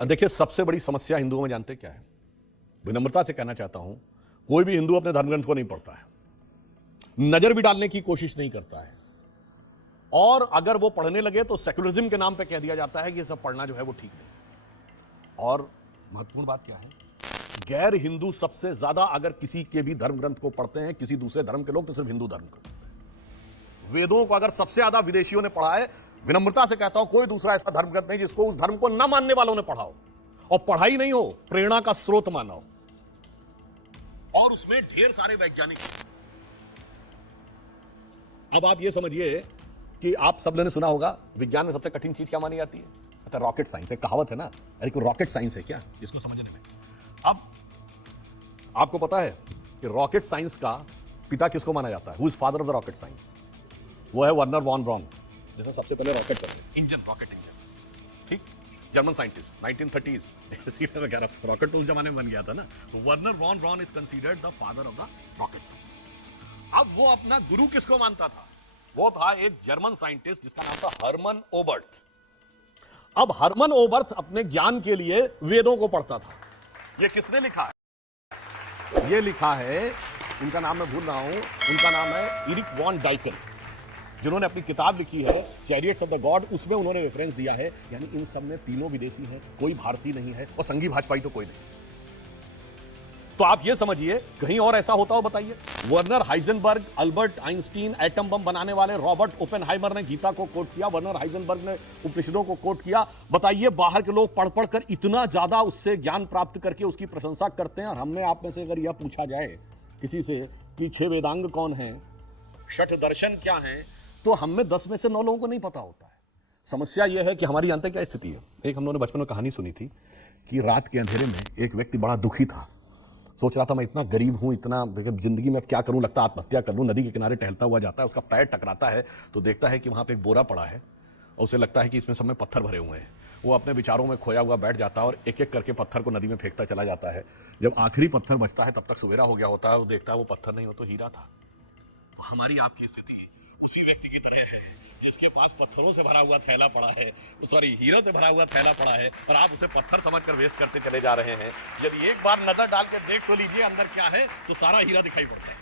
देखिए, सबसे बड़ी समस्या हिंदुओं में जानते क्या है? विनम्रता से कहना चाहता हूं, कोई भी हिंदू अपने धर्मग्रंथ को नहीं पढ़ता है, नजर भी डालने की कोशिश नहीं करता है, और अगर वो पढ़ने लगे तो सेक्युलरिज्म के नाम पे कह दिया जाता है कि ये सब पढ़ना जो है वो ठीक नहीं। और महत्वपूर्ण बात क्या है, गैर हिंदू सबसे ज्यादा अगर किसी के भी धर्म ग्रंथ को पढ़ते हैं, किसी दूसरे धर्म के लोग, तो सिर्फ हिंदू धर्म को पढ़ते हैं। वेदों को अगर सबसे ज्यादा विदेशियों ने पढ़ा है, विनम्रता से कहता हूं, कोई दूसरा ऐसा धर्म ग्रंथ नहीं जिसको उस धर्म को न मानने वालों ने पढ़ा हो, और पढ़ाई नहीं हो, प्रेरणा का स्रोत माना हो, और उसमें ढेर सारे वैज्ञानिक। अब आप ये समझिए कि आप सब ने सुना होगा, विज्ञान में सबसे कठिन चीज क्या मानी जाती है? अच्छा, रॉकेट साइंस। एक कहावत है ना, अरे कोई रॉकेट साइंस है क्या, जिसको समझने में। अब आपको पता है कि रॉकेट साइंस का पिता किसको माना जाता है? Who is father of the rocket science? वो है वर्नर वॉन ब्राउन, जिसने सबसे पहले रॉकेट बनाया, इंजन, रॉकेट इंजन। ठीक, जर्मन साइंटिस्ट, 1930s। इसीलिए मैं कह रहा हूं, रॉकेट तो उस जमाने में बन गया था ना। Wernher von Braun is considered the father of the rocket science. अब वो अपना गुरु किसको मानता था? वो था एक जर्मन साइंटिस्ट जिसका नाम था हर्मन ओबर्ट। अब हर्मन ओबर्ट अपने ज्ञान के लिए वेदों को पढ़ता था। ये किसने लिखा है? ये लिखा है, उनका नाम मैं भूल रहा हूं, उनका नाम है इरिक वॉन डाइकन, जिन्होंने अपनी किताब लिखी है चैरियट्स ऑफ द गॉड। उसमें उन्होंने रेफरेंस दिया है, यानी इन सब में तीनों विदेशी हैं, कोई भारतीय नहीं है, और संघी भाजपाई तो कोई नहीं। तो आप ये समझिए, कहीं और ऐसा होता हो बताइए? Werner Heisenberg, Albert Einstein, atom bomb बनाने वाले रॉबर्ट ओपेनहाइमर ने गीता को कोट किया, वर्नर हाइजेनबर्ग ने उपनिषदों को कोट किया। बताइए, बाहर के लोग पढ़ पढ़ कर इतना ज्यादा उससे ज्ञान प्राप्त करके उसकी प्रशंसा करते हैं, और हमने आप में से अगर यह पूछा जाए किसी से कि 6 वेदांग कौन है, षठ दर्शन क्या है, तो हम में 10 में से 9 लोगों को नहीं पता होता है। समस्या यह है कि हमारी जानते क्या स्थिति है? एक हम लोगों ने बचपन में कहानी सुनी थी कि रात के अंधेरे में एक व्यक्ति बड़ा दुखी था, सोच रहा था मैं इतना गरीब हूं, इतना जिंदगी में क्या करूं, लगता आत्महत्या कर लूं। नदी के किनारे टहलता हुआ जाता है, उसका पैर टकराता है तो देखता है कि वहां पे एक बोरा पड़ा है, और उसे लगता है कि इसमें सब में पत्थर भरे हुए हैं। वो अपने विचारों में खोया हुआ बैठ जाता है और एक एक करके पत्थर को नदी में फेंकता चला जाता है। जब आखिरी पत्थर बचता है, तब तक सवेरा हो गया होता है, वो देखता है वो पत्थर नहीं, वो तो हीरा था। तो हमारी आपकी स्थिति उसी व्यक्ति की तरह है जिसके पास पत्थरों से भरा हुआ थैला पड़ा है, सॉरी हीरो से भरा हुआ थैला पड़ा है, और आप उसे पत्थर समझकर वेस्ट करते चले जा रहे हैं। यदि एक बार नजर डाल के देख तो लीजिए अंदर क्या है, तो सारा हीरा दिखाई पड़ता है।